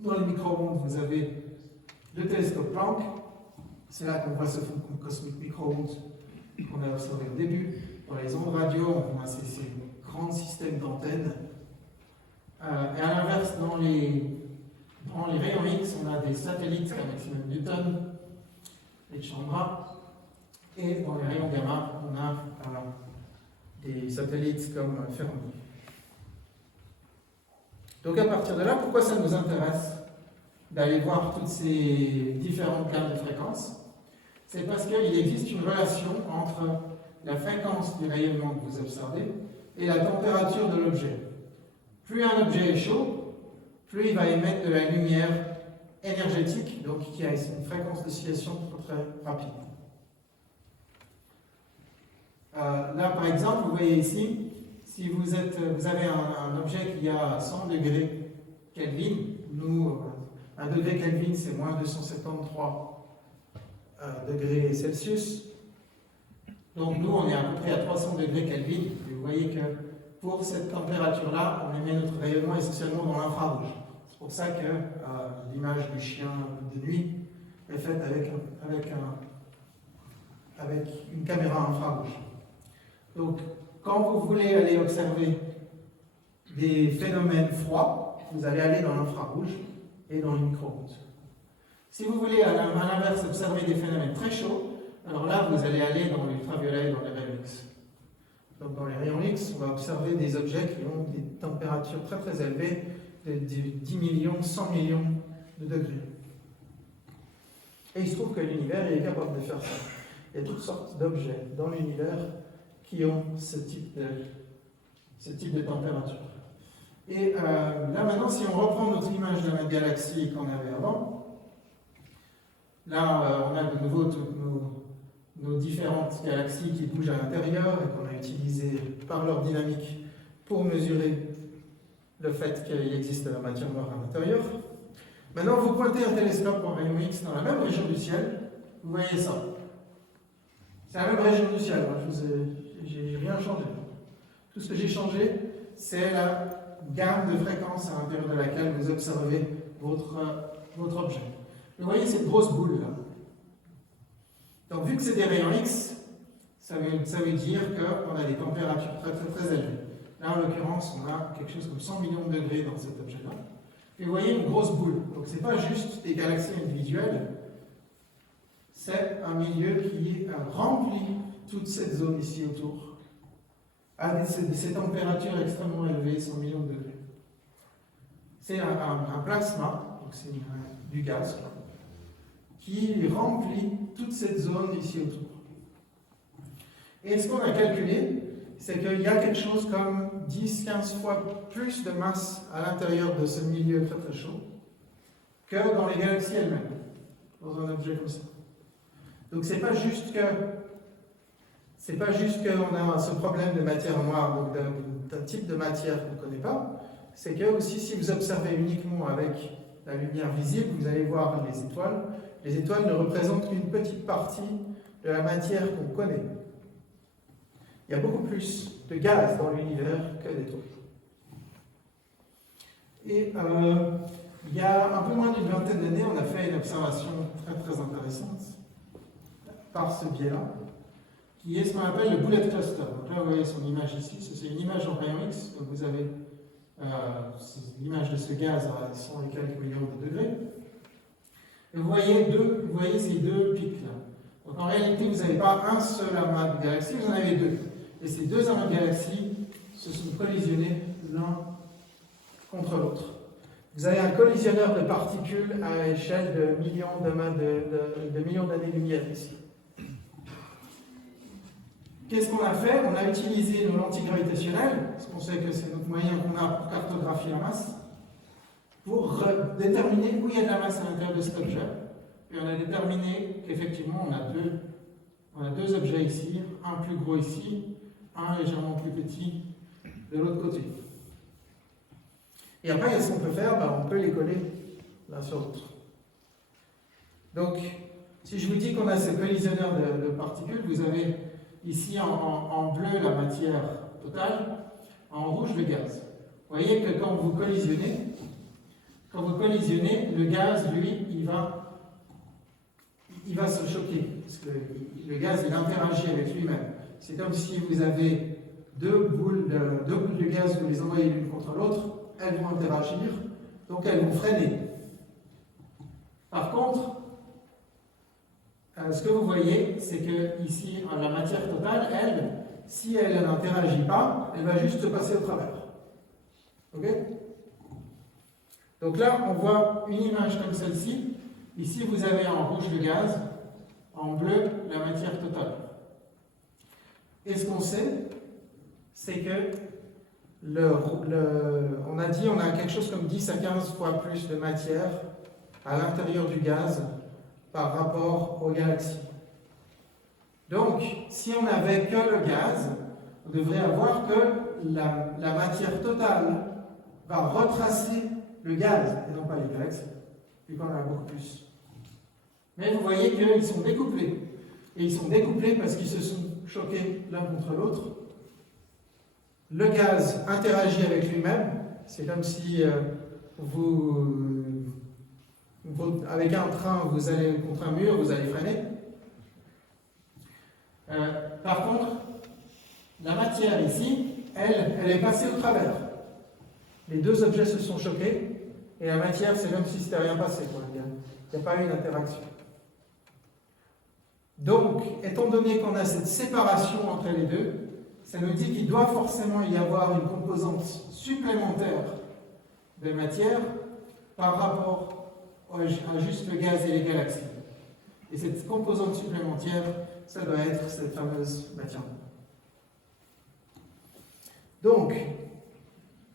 Dans les micro-ondes, vous avez le télescope Planck. C'est là qu'on voit ce fond cosmique micro-ondes qu'on a observé au début. Dans les ondes radio, on a ces grands systèmes d'antennes. Et à l'inverse, dans les rayons X, on a des satellites comme Maximum Newton et Chandra. Et dans les rayons gamma, on a des satellites comme Fermi. Donc à partir de là, pourquoi ça nous intéresse d'aller voir toutes ces différentes gammes de fréquences? C'est parce qu'il existe une relation entre la fréquence du rayonnement que vous observez et la température de l'objet. Plus un objet est chaud, plus il va émettre de la lumière énergétique, donc qui a une fréquence d'oscillation très rapide. Là, par exemple, vous voyez ici, si vous avez un objet qui a 100 degrés Kelvin, nous, 1 degré Kelvin, c'est moins 273 degrés Celsius. Donc nous, on est à peu près à 300 degrés Kelvin. Et vous voyez que pour cette température-là, on émet notre rayonnement essentiellement dans l'infrarouge. C'est pour ça que l'image du chien de nuit est faite avec une caméra infrarouge. Donc, quand vous voulez aller observer des phénomènes froids, vous allez aller dans l'infrarouge et dans les micro-ondes. Si vous voulez, à l'inverse, observer des phénomènes très chauds, alors là, vous allez aller dans l'ultraviolet et dans les rayons X. Donc, dans les rayons X, on va observer des objets qui ont des températures très très élevées, de 10 millions, 100 millions de degrés. Et il se trouve que l'univers est capable de faire ça. Il y a toutes sortes d'objets dans l'univers qui ont ce type de température. Et là maintenant, si on reprend notre image de notre galaxie qu'on avait avant, là on a de nouveau toutes nos différentes galaxies qui bougent à l'intérieur et qu'on a utilisées par leur dynamique pour mesurer le fait qu'il existe de la matière noire à l'intérieur. Maintenant, vous pointez un télescope en rayon X dans la même région du ciel, vous voyez ça. C'est la même région du ciel, j'ai rien changé. Tout ce que j'ai changé, c'est la gamme de fréquences à l'intérieur de laquelle vous observez votre objet. Vous voyez cette grosse boule là. Donc, vu que c'est des rayons X, ça veut dire qu'on a des températures très très très élevées. Là, en l'occurrence, on a quelque chose comme 100 millions de degrés dans cet objet-là. Et vous voyez une grosse boule. Donc, ce n'est pas juste des galaxies individuelles, c'est un milieu qui remplit toute cette zone ici autour, à ces températures extrêmement élevées, 100 millions de degrés. C'est un plasma, donc c'est du gaz, quoi, qui remplit toute cette zone ici autour. Et ce qu'on a calculé, c'est qu'il y a quelque chose comme 10-15 fois plus de masse à l'intérieur de ce milieu très très chaud que dans les galaxies elles-mêmes, dans un objet comme ça. Donc c'est pas juste qu'on a ce problème de matière noire, donc d'un type de matière qu'on ne connaît pas, c'est que aussi si vous observez uniquement avec la lumière visible, vous allez voir les étoiles. Les étoiles ne représentent qu'une petite partie de la matière qu'on connaît. Il y a beaucoup plus de gaz dans l'univers que d'étoiles. Et il y a un peu moins d'une vingtaine d'années, on a fait une observation très très intéressante par ce biais-là, qui est ce qu'on appelle le bullet cluster. Donc là, vous voyez son image ici, c'est une image en rayon X, donc vous avez l'image de ce gaz à 100 et quelques millions de degrés. Et vous voyez ces deux pics-là. Donc en réalité, vous n'avez pas un seul amas de galaxies, vous en avez deux. Et ces deux amas de galaxies se sont collisionnés l'un contre l'autre. Vous avez un collisionneur de particules à échelle de millions de millions d'années-lumière ici. Qu'est-ce qu'on a fait? On a utilisé nos lentilles gravitationnelles, parce qu'on sait que c'est notre moyen qu'on a pour cartographier la masse, pour déterminer où il y a de la masse à l'intérieur de cet objet. Et on a déterminé qu'effectivement, on a deux objets ici, un plus gros ici, un légèrement plus petit de l'autre côté. Et après, qu'est-ce qu'on peut faire? On peut les coller l'un sur l'autre. Donc, si je vous dis qu'on a ce collisionneur de particules, vous avez ici en bleu la matière totale, en rouge le gaz. Vous voyez que quand vous collisionnez, le gaz, lui, il va se choquer, parce que le gaz, il interagit avec lui-même. C'est comme si vous avez deux boules de gaz, vous les envoyez l'une contre l'autre, elles vont interagir, donc elles vont freiner. Par contre, ce que vous voyez, c'est que ici, la matière totale, elle, si elle n'interagit pas, elle va juste se passer au travers. Ok? Donc là, on voit une image comme celle-ci. Ici, vous avez en rouge le gaz, en bleu la matière totale. Et ce qu'on sait, c'est que on a dit on a quelque chose comme 10 à 15 fois plus de matière à l'intérieur du gaz par rapport aux galaxies. Donc, si on n'avait que le gaz, on devrait avoir que la matière totale va retracer le gaz, et non pas les galaxies, vu qu'on en a beaucoup plus. Mais vous voyez qu'ils sont découplés. Et ils sont découplés parce qu'ils se sont choqués l'un contre l'autre. Le gaz interagit avec lui-même. C'est comme si avec un train, vous allez contre un mur, vous allez freiner. Par contre, la matière ici, elle est passée au travers. Les deux objets se sont choqués, et la matière, c'est comme si c'était rien passé. Il n'y a pas eu d'interaction. Donc, étant donné qu'on a cette séparation entre les deux, ça nous dit qu'il doit forcément y avoir une composante supplémentaire de matière par rapport à juste le gaz et les galaxies. Et cette composante supplémentaire, ça doit être cette fameuse matière. Donc,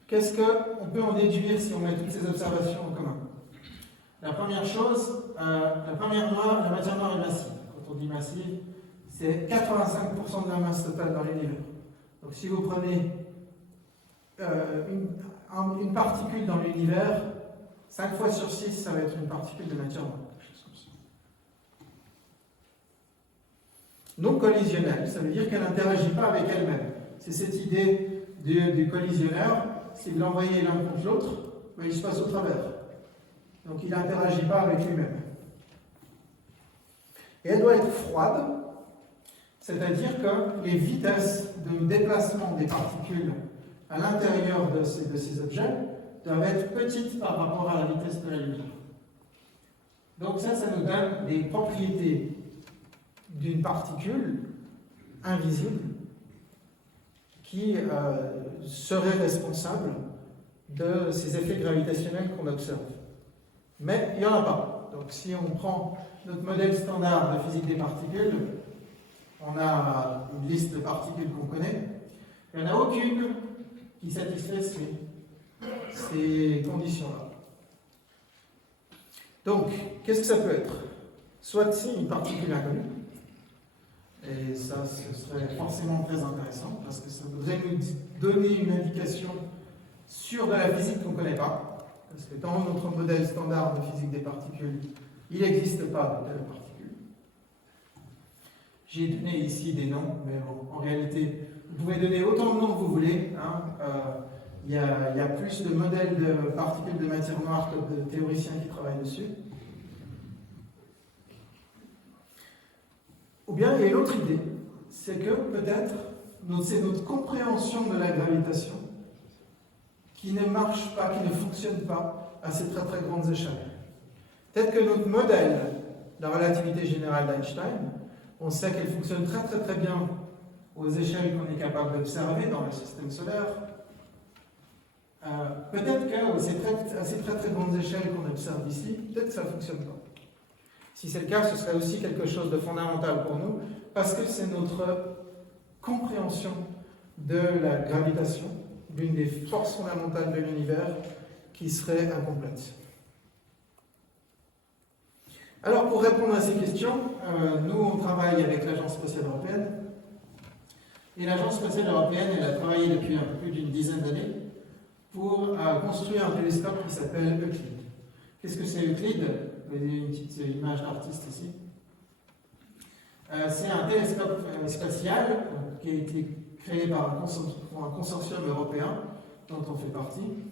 qu'est-ce qu'on peut en déduire si on met toutes ces observations en commun? La première chose, la matière noire est massive. Quand on dit massive, c'est 85% de la masse totale dans l'univers. Donc si vous prenez une particule dans l'univers, 5 fois sur 6, ça va être une particule de matière noire. Non collisionnelle, ça veut dire qu'elle n'interagit pas avec elle-même. C'est cette idée du collisionneur. Si vous l'envoyez l'un contre l'autre, il se passe au travers. Donc il n'interagit pas avec lui-même. Et elle doit être froide, c'est-à-dire que les vitesses de déplacement des particules à l'intérieur de ces objets doivent être petites par rapport à la vitesse de la lumière. Donc ça nous donne des propriétés d'une particule invisible qui serait responsable de ces effets gravitationnels qu'on observe. Mais il n'y en a pas. Donc si on prend notre modèle standard de physique des particules, on a une liste de particules qu'on connaît. Il n'y en a aucune qui satisfait ces conditions-là. Donc, qu'est-ce que ça peut être? Soit c'est une particule inconnue, et ça, ce serait forcément très intéressant, parce que ça voudrait nous donner une indication sur de la physique qu'on ne connaît pas, parce que dans notre modèle standard de physique des particules, il n'existe pas de telles particules. J'ai donné ici des noms, mais bon, en réalité, vous pouvez donner autant de noms que vous voulez. Hein. Il y a plus de modèles de particules de matière noire que de théoriciens qui travaillent dessus. Ou bien il y a une autre idée, c'est que peut-être c'est notre compréhension de la gravitation qui ne marche pas, qui ne fonctionne pas à ces très très grandes échelles. Peut-être que notre modèle de la relativité générale d'Einstein, on sait qu'elle fonctionne très très très bien aux échelles qu'on est capable d'observer dans le système solaire. Peut-être qu'à ces très très grandes échelles qu'on observe ici, peut-être que ça ne fonctionne pas. Si c'est le cas, ce serait aussi quelque chose de fondamental pour nous, parce que c'est notre compréhension de la gravitation, d'une des forces fondamentales de l'univers, qui serait incomplète. Alors, pour répondre à ces questions, nous, on travaille avec l'Agence spatiale européenne. Et l'Agence spatiale européenne, elle a travaillé depuis un peu plus d'une dizaine d'années pour construire un télescope qui s'appelle Euclide. Qu'est-ce que c'est Euclide? Vous avez une petite image d'artiste ici. C'est un télescope spatial qui a été créé par un consortium européen dont on fait partie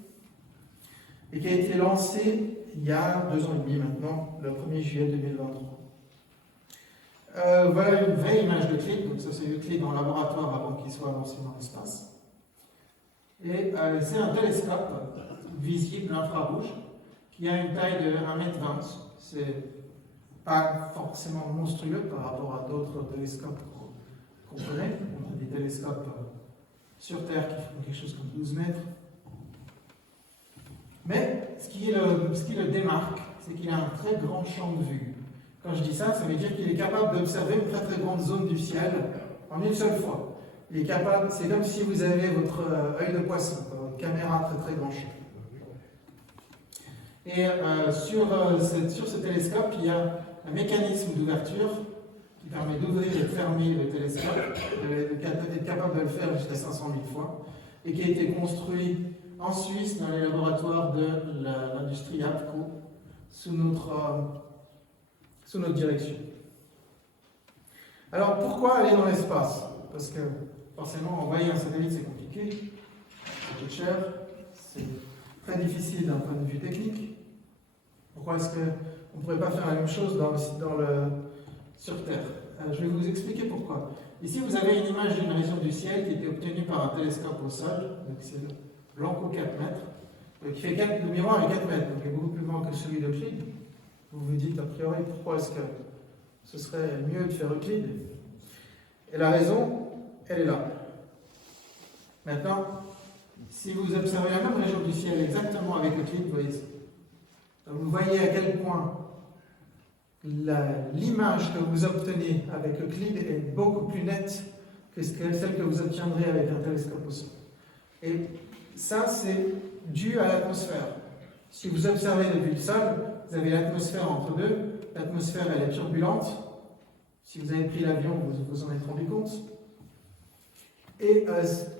et qui a été lancé il y a 2 ans et demi maintenant, le 1er juillet 2023. Voilà une vraie image d'Euclide, donc ça c'est Euclide en laboratoire avant qu'il soit lancé dans l'espace. Et c'est un télescope visible infrarouge qui a une taille de 1,20 m. C'est pas forcément monstrueux par rapport à d'autres télescopes qu'on connaît. On a des télescopes sur Terre qui font quelque chose comme 12 mètres. Mais ce qui le démarque, c'est qu'il a un très grand champ de vue. Quand je dis ça, ça veut dire qu'il est capable d'observer une très très grande zone du ciel en une seule fois. Il est capable, c'est comme si vous avez votre œil de poisson, votre caméra très très grand champ. Et sur ce télescope, il y a un mécanisme d'ouverture qui permet d'ouvrir et de fermer le télescope, d'être capable de le faire jusqu'à 500 000 fois, et qui a été construit en Suisse dans les laboratoires de l'industrie APCO sous notre direction. Alors pourquoi aller dans l'espace? Parce que forcément envoyer un satellite c'est compliqué, ça coûte cher, c'est très difficile d'un point de vue technique. Pourquoi est-ce qu'on ne pourrait pas faire la même chose sur Terre? Je vais vous expliquer pourquoi. Ici vous avez une image d'une région du ciel qui a été obtenue par un télescope au sol, donc c'est le Blanco 4 mètres, qui fait le miroir est 4 mètres, donc il est beaucoup plus grand que celui d'Euclide. Vous vous dites a priori pourquoi est-ce que ce serait mieux de faire Euclide? Et la raison, elle est là. Maintenant, si vous observez la même région du ciel exactement avec Euclide, vous voyez, vous voyez à quel point l'image que vous obtenez avec Euclide est beaucoup plus nette que celle que vous obtiendrez avec un télescope au sol. Et ça, c'est dû à l'atmosphère. Si vous observez depuis le sol, vous avez l'atmosphère entre deux. L'atmosphère, elle est turbulente. Si vous avez pris l'avion, vous vous en êtes rendu compte. Et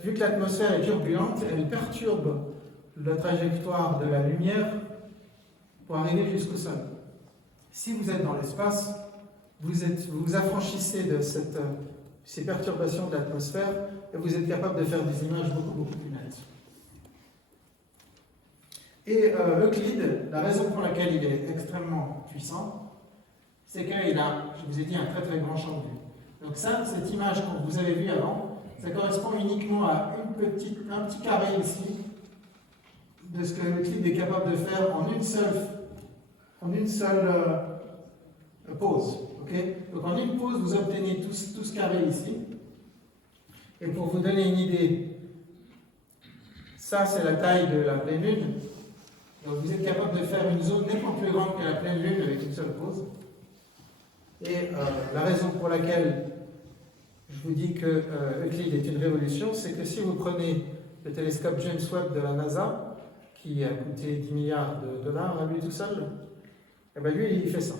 vu que l'atmosphère est turbulente, elle perturbe la trajectoire de la lumière pour arriver jusqu'au sol. Si vous êtes dans l'espace, vous affranchissez de ces perturbations de l'atmosphère et vous êtes capable de faire des images beaucoup plus nettes. Et Euclide, la raison pour laquelle il est extrêmement puissant, c'est qu'il a, je vous ai dit, un très très grand champ de vue. Donc ça, cette image que vous avez vue avant, ça correspond uniquement à un petit carré ici de ce que Euclide est capable de faire en une seule pause. Okay? Donc en une pause, vous obtenez tout ce carré ici. Et pour vous donner une idée, ça c'est la taille de la pleine lune. Donc vous êtes capable de faire une zone nettement plus grande que la pleine lune avec une seule pause. Et la raison pour laquelle je vous dis que Euclide est une révolution, c'est que si vous prenez le télescope James Webb de la NASA, qui a coûté 10 milliards de dollars à lui tout seul, et bien lui, il fait ça.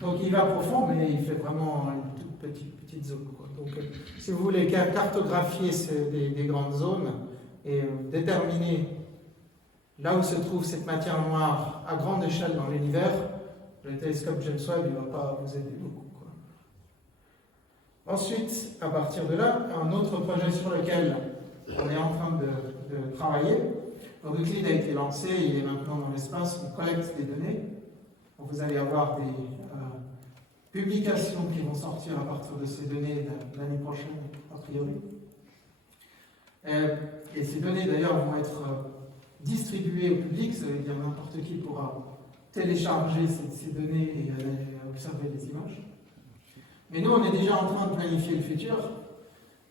Donc il va profond, mais il fait vraiment une toute petite zone, quoi. Donc si vous voulez cartographier des grandes zones et déterminer là où se trouve cette matière noire à grande échelle dans l'univers, le télescope James Webb ne va pas vous aider beaucoup, quoi. Ensuite, à partir de là, un autre projet sur lequel on est en train de travailler. Donc Euclide a été lancé, il est maintenant dans l'espace, on collecte des données. Donc, vous allez avoir des publications qui vont sortir à partir de ces données l'année prochaine, a priori. Et ces données d'ailleurs vont être distribuées au public, ça veut dire n'importe qui pourra télécharger ces données et aller observer les images. Mais nous, on est déjà en train de planifier le futur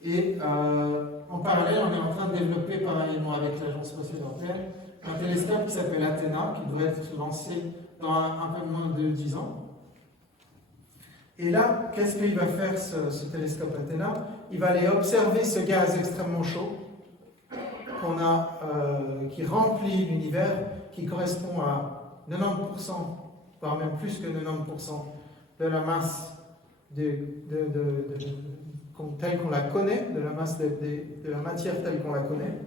et en parallèle, on est en train de développer parallèlement avec l'Agence spatiale européenne un télescope qui s'appelle Athéna, qui devrait être lancé dans un peu moins de 10 ans. Et là, qu'est-ce qu'il va faire ce télescope Athéna? Il va aller observer ce gaz extrêmement chaud qui remplit l'univers, qui correspond à 90%, voire même plus que 90% de la masse telle qu'on la connaît, de la masse de la matière telle qu'on la connaît.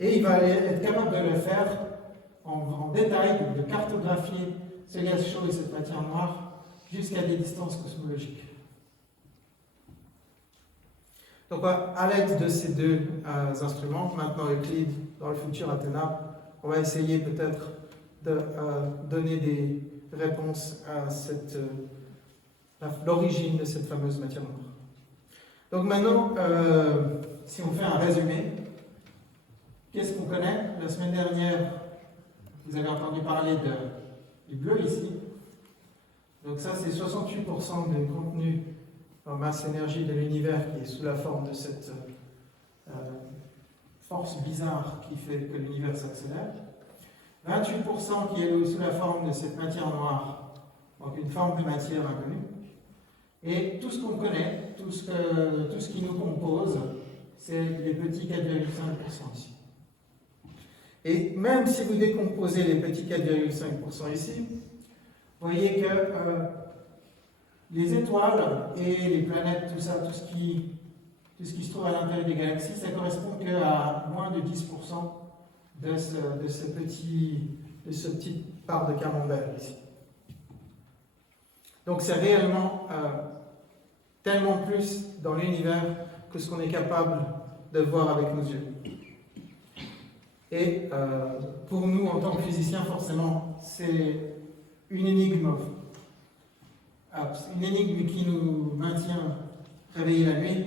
Et il va aller être capable de le faire en détail, de cartographier ce gaz chaud et cette matière noire jusqu'à des distances cosmologiques. Donc à l'aide de ces deux instruments, maintenant Euclide, dans le futur Athéna, on va essayer peut-être de donner des réponses à l'origine de cette fameuse matière noire. Donc maintenant, si on fait un résumé, qu'est-ce qu'on connaît? La semaine dernière, vous avez entendu parler du bleu ici. Donc ça, c'est 68% du contenu en masse énergie de l'univers qui est sous la forme de cette force bizarre qui fait que l'univers s'accélère. 28% qui est sous la forme de cette matière noire, donc une forme de matière inconnue. Et tout ce qu'on connaît, tout ce qui nous compose, c'est les petits 4,5% ici. Et même si vous décomposez les petits 4,5% ici, vous voyez que les étoiles et les planètes, tout ça, tout ce qui se trouve à l'intérieur des galaxies, ça correspond qu'à moins de 10% de cette petite part de camembert ici. Donc c'est réellement tellement plus dans l'univers que ce qu'on est capable de voir avec nos yeux. Et pour nous, en tant que physiciens, forcément, c'est une énigme qui nous maintient réveillés la nuit,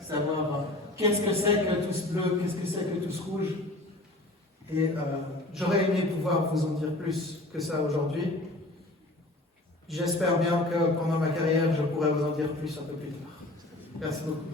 savoir qu'est-ce que c'est que tout ce bleu, qu'est-ce que c'est que tout ce rouge. Et j'aurais aimé pouvoir vous en dire plus que ça aujourd'hui. J'espère bien que pendant ma carrière, je pourrai vous en dire plus un peu plus tard. Merci beaucoup.